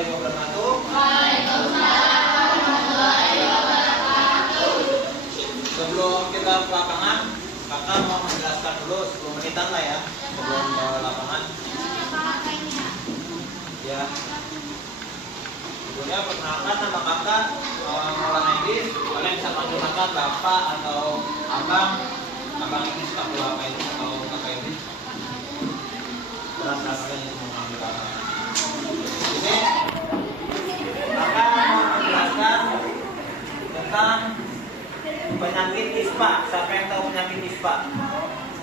wabarakatuh. Sebelum kita ke lapangan, kakak mau menjelaskan dulu 10 menitan lah ya sebelum ke lapangan. Ya. Sebelumnya perkenalkan nama kakak Maulana Idris. Kalian bisa panggil kakak bapak atau abang. Abang Idris kakak apa itu atau kakak Idris. Terus kalian mau panggil kakak. Ini kakak mau menjelaskan tentang penyakit ISPA. Siapa yang tahu penyakit ISPA?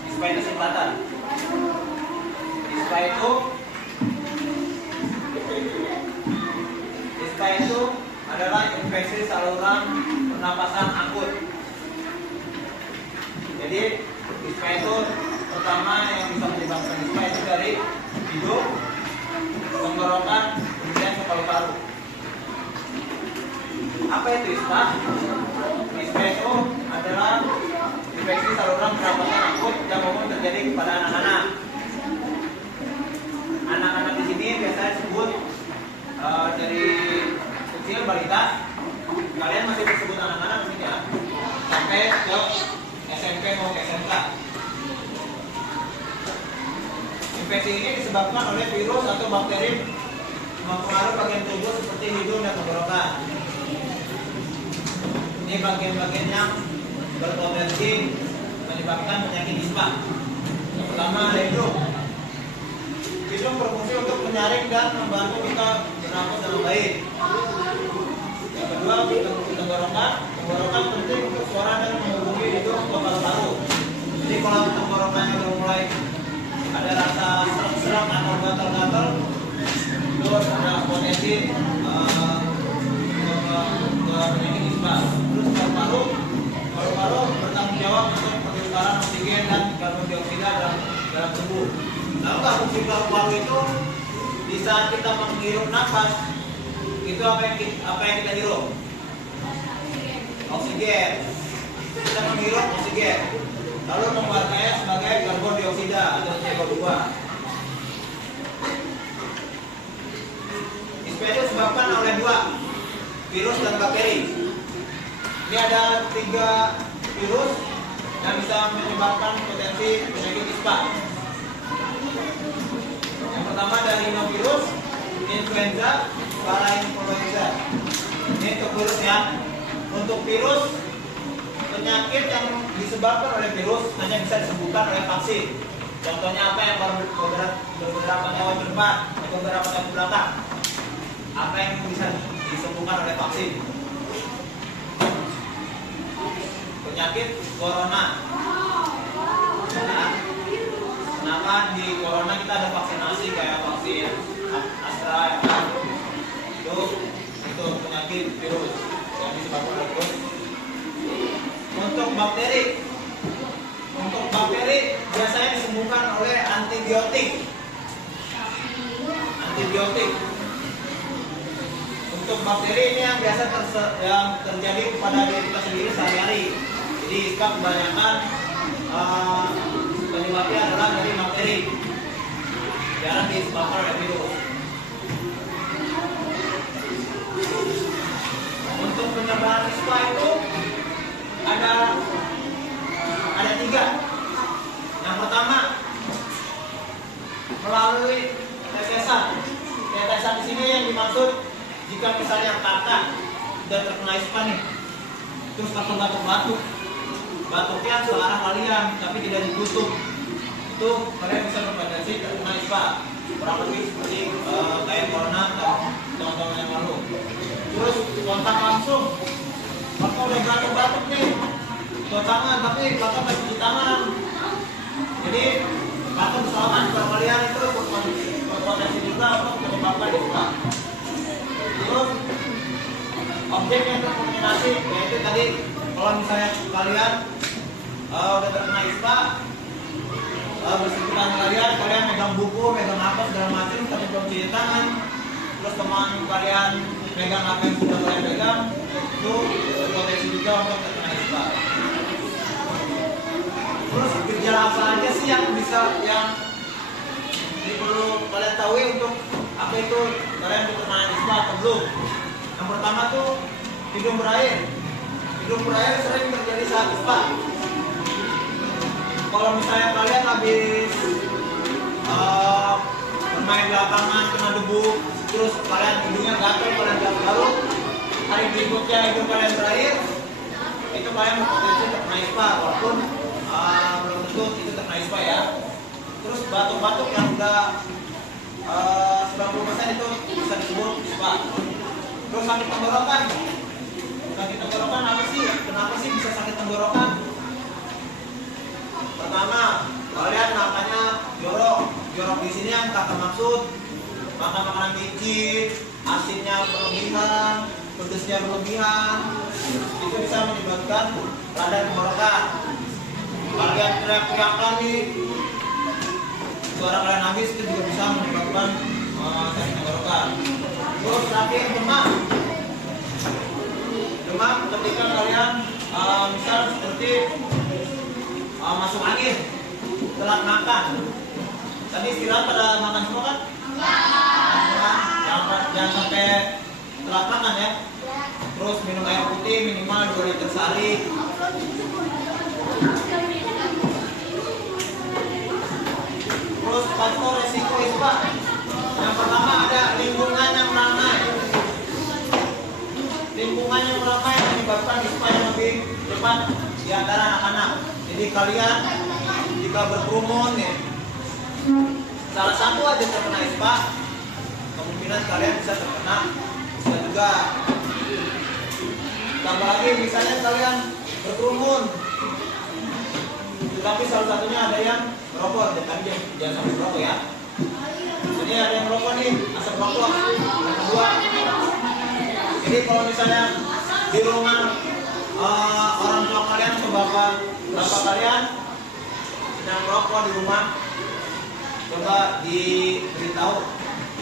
ISPA itu singkatan. ISPA itu adalah infeksi saluran pernapasan akut. Jadi ISPA itu pertama yang bisa menyebabkan ISPA itu dari hidung, tenggorokan, kemudian ke paru-paru. Apa itu ISPA? ISPA itu adalah infeksi saluran pernapasan akut yang umum terjadi kepada anak-anak. Anak-anak di sini biasanya disebut dari kecil balita. Kalian masih disebut anak-anak di sini ya, sampai ke SMP mau ke SMK. Infeksi ini disebabkan oleh virus atau bakteri mempengaruhi bagian tubuh seperti hidung dan tenggorokan. Ini bagian-bagian yang berpotensi menyebabkan penyakit ISPA. Yang pertama ada hidung. Hidung berfungsi untuk menyaring dan membantu kita bernafas dengan baik. Yang kedua tenggorokan. Tenggorokan penting untuk suara dan menghubungi hidung ke paru-paru. Jadi kalau tenggorokannya udah mulai ada rasa serak-serak atau gatal-gatal, terus ada potensi ke penyakit ISPA. Terus paru-paru bertanggung jawab untuk pengeluaran oksigen dan karbon dioksida dalam tubuh. Lalu fungsi paru-paru itu di saat kita menghirup nafas, itu apa yang kita hirup? Oksigen. Kita menghirup oksigen, lalu mengeluarkannya sebagai karbon dioksida atau CO2. ISPA itu disebabkan oleh 2 virus dan bakteri. Ini ada 3 virus yang bisa menyebabkan potensi penyakit ISPA. Yang pertama ada rhinovirus, influenza, parainfluenza. Ini untuk virus ya. Untuk virus, penyakit yang disebabkan oleh virus hanya bisa disembuhkan oleh vaksin. Contohnya apa yang beberapa tahun ke depan, beberapa tahun ke belakang? Apa yang bisa disembuhkan oleh vaksin? Penyakit corona. Nah, kenapa di corona kita ada vaksinasi kayak vaksin Astra ya kan? Itu penyakit virus yang disebabkan oleh virus. Untuk bakteri biasanya disembuhkan oleh antibiotik. Untuk bakteri ini yang biasa yang terjadi kepada diri kita sendiri sehari-hari. Jadi ISPA kebanyakan penyebabnya adalah dari bakteri, jarang disebabkan oleh virus. Untuk penyebaran ISPA itu ada 3. Yang pertama melalui tetesan. Tetesan di sini yang dimaksud jika misalnya kakak sudah terkena ISPA nih, terus kakak batuk-batuk, batuknya searah kalian tapi tidak ditutup, itu kalian bisa berpotensi terkena ISPA. Kurang lebih seperti kayak corona atau tahun-tahun yang lalu. Terus kontak langsung, kakak udah batuk-batuk nih, cuci tangan tapi kakak masih cuci tangan. Jadi kakak bersalaman kalau kalian itu berpotensi juga untuk menyebabkan ISPA. Terus objek yang terkontaminasi yaitu tadi kalau misalnya kalian udah terkena ISPA, bersentuhan kalian megang buku, megang apa segala macam tapi belum cuci tangan, terus teman kalian megang apa yang sudah kalian pegang, itu berpotensi juga untuk terkena ISPA. Terus gejala apa aja sih yang perlu kalian tahu untuk apa itu kalian pernah ispa atau belum? Yang pertama tuh hidung berair. Hidung berair sering terjadi saat ispa. Kalau misalnya kalian habis bermain di lapangan kena debu, terus kalian hidungnya gatel, kalian garuk-garuk, hari berikutnya hidung kalian berair, itu kalian berpotensi terkena ispa, walaupun belum tentu itu terkena ispa ya. Terus batuk-batuk yang udah 90% itu bisa disebut ispa. Terus sakit tenggorokan. Sakit tenggorokan apa sih? Kenapa sih bisa sakit tenggorokan? Pertama, kalian makannya jorok. Jorok di sini yang tak termaksud makan makanan licin, asinnya berlebihan, pedesnya berlebihan. Itu bisa menyebabkan radang tenggorokan. Kalian teriak-teriakan nih, suara kalian habis, itu juga bisa menyebabkan sakit tenggorokan. Terus terakhir demam. Demam ketika kalian misal seperti masuk angin, telat makan. Tadi istirahat pada makan semua kan? Jangan sampai telat makan ya. Terus minum air putih minimal 2 liter sehari. Terus faktor resiko ispa. Yang pertama ada lingkungan yang ramai. Lingkungan yang ramai menyebabkan ispa yang lebih cepat di antara anak-anak. Jadi kalian jika berkerumun ya, salah satu aja terkena ispa, kemungkinan kalian bisa terkena ispa juga. Tambah lagi misalnya kalian berkerumun, tapi salah satunya ada yang merokok, tapi jangan sampai merokok ya. Jadi ada yang merokok nih, asap rokok. Yang kedua, jadi kalau misalnya di rumah orang tua kalian atau bapak kalian sedang merokok di rumah, coba diberitahu,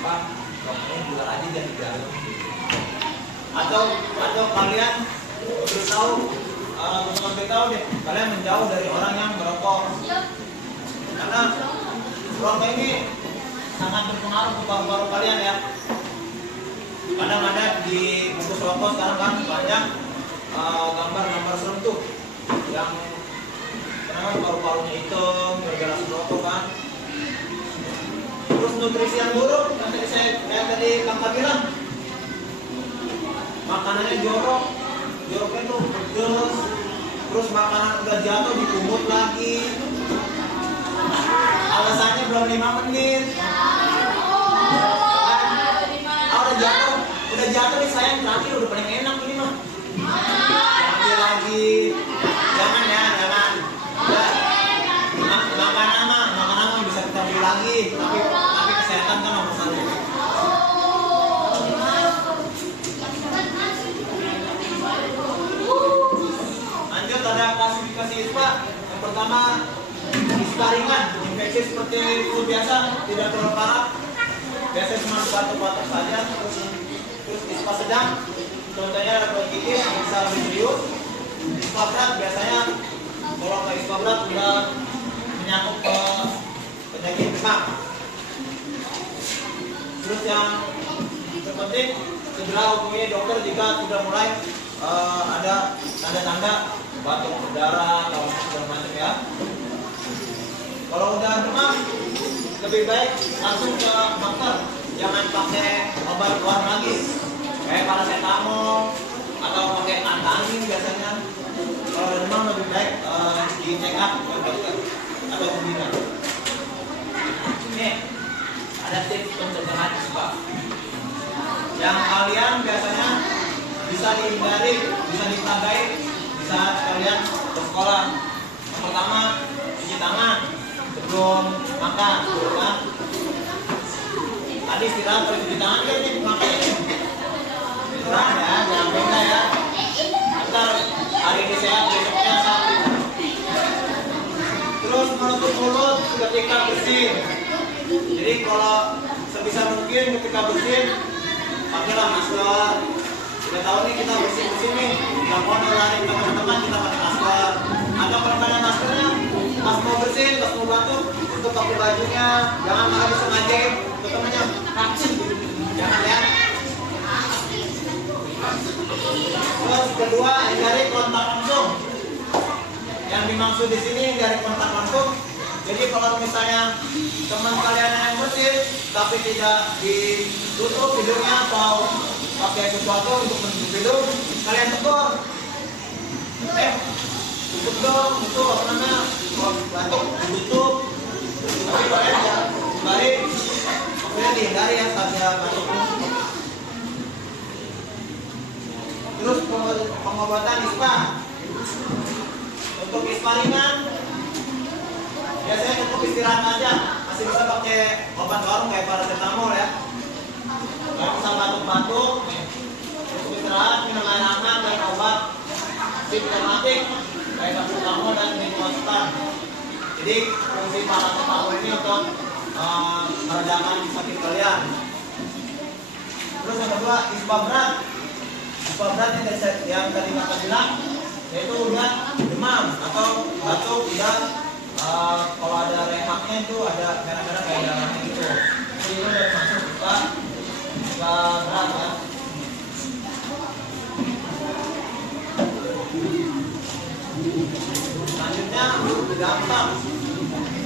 Pak, rokoknya bular aja jangan digaruk. Atau kalian beritahu deh, kalian menjauh dari orang yang merokok. Karena rokok ini sangat berpengaruh ke paru-paru kalian ya. Kadang ada di bungkus rokok sekarang kan banyak gambar-gambar serem tuh yang kenapa paru-parunya hitam gara-gara rokok kan. Terus nutrisi yang buruk yang tadi Kakak bilang, makanannya joroknya tuh pedes, terus makanan udah jatuh dipungut lagi, alasannya belum 5 menit. Udah jatuh nih sayang, terakhir udah paling enak ini mah. Ambil lagi, jangan ya, jangan. Makan bisa kita ambil lagi, tapi kesehatan kan nomor 1. Lanjut ada klasifikasi ispa. Yang pertama ispa ringan, infeksi seperti flu biasa, tidak terlalu parah. Biasanya cuma batuk-batuk saja. Terus ispa sedang, contohnya ada bronkitis yang bisa lebih serius. Ispa berat biasanya kalau ke ispa berat sudah menyangkut ke penyakit demam. Terus yang terpenting segera hubungi dokter jika sudah mulai ada tanda-tanda batuk berdarah atau segala macam ya. Kalau udah demam lebih baik langsung ke dokter, jangan pakai obat luar lagi kayak paracetamol atau pakai antihistamin biasanya. Kalau udah demam lebih baik di check up ke dokter atau pembina. Ini ada tips pencegahan ispa yang kalian biasanya bisa dihindari, bisa ditagai di saat kalian bersekolah. Yang pertama, cuci tangan sebelum makan, kan? Tadi istirahat harus cuci tangan kan nih, makan ini. Istirahat ya, jangan benda ya. Ntar hari ini sehat, besoknya sakit. Terus menutup mulut ketika bersin. Jadi kalau sebisa mungkin ketika bersin, pakailah masker. Kita tahu nih kita bersin nih, nggak mau nularin ke teman-teman, kita pakai masker. Atau kalau nggak ada maskernya, pas mau bersin, pas mau batuk, tutup pakai bajunya, jangan malah disengajain namanya vaksin. Jangan ya. Terus kedua dari kontak langsung. Yang dimaksud di sini dari kontak langsung. Jadi kalau misalnya teman kalian yang bersin tapi tidak ditutup hidungnya atau pakai sesuatu untuk menutup hidung, kalian tegur. Tutup dong, itu apa namanya? Batuk, ditutup. Tapi kalian ya kembali, kemudian dihindari ya saat dia batuk. Terus pengobatan ISPA. Untuk ISPA ringan, biasanya cukup istirahat aja, masih bisa pakai obat warung kayak paracetamol ya. Kalau misal batuk-batuk, cukup istirahat, minum air hangat dan obat simptomatik kayak paracetamol dan minoxidil. Jadi fungsi paracetamol ini untuk meredakan sakit kalian. Terus yang kedua, ISPA berat. ISPA berat yang tadi Kakak bilang, yaitu udah demam atau batuk tidak. Kalau ada rehaknya itu ada merah-merah kayak darahnya gitu. Jadi itu udah masuk ISPA berat ya. Selanjutnya gampang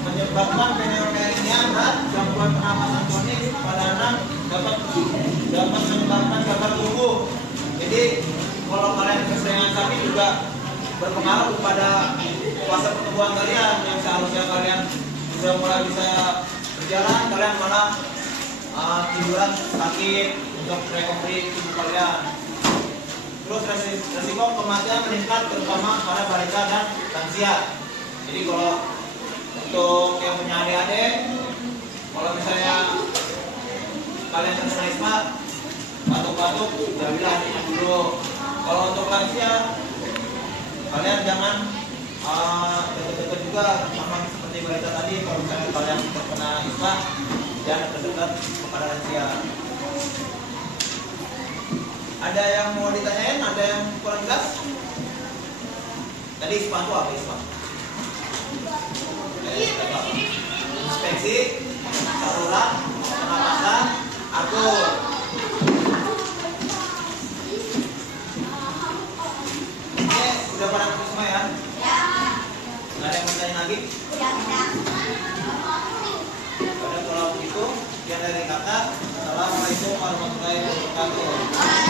menyebabkan pneumonia berat, gangguan pernapasan kronik pada anak dapat menyebabkan gagal tumbuh. Jadi kalau kalian keseringan sakit juga berpengaruh pada fase pertumbuhan kalian yang seharusnya kalian sudah mulai bisa berjalan, kalian malah tiduran sakit untuk recovery tubuh kalian. Terus resiko kematian meningkat terutama pada balita dan lansia. Jadi kalau untuk yang punya adik-adik, kalau misalnya kalian terkena ISPA, batuk-batuk, jadilah adiknya dulu. Kalau untuk lansia, kalian jangan dekat-dekat juga sama seperti balita tadi. Kalau misalnya kalian terkena ISPA, jangan dekat kepada lansia. Ada yang mau ditanyain? Ada yang kurang jelas? Tadi ISPA itu apa ISPA? Inspeksi, saluran, pernapasan, atur. Ini udah pada ngerti semua ya? Nggak ada yang mau tanya lagi? Kalau begitu, sekian dari kakak. Assalamualaikum warahmatullahi wabarakatuh.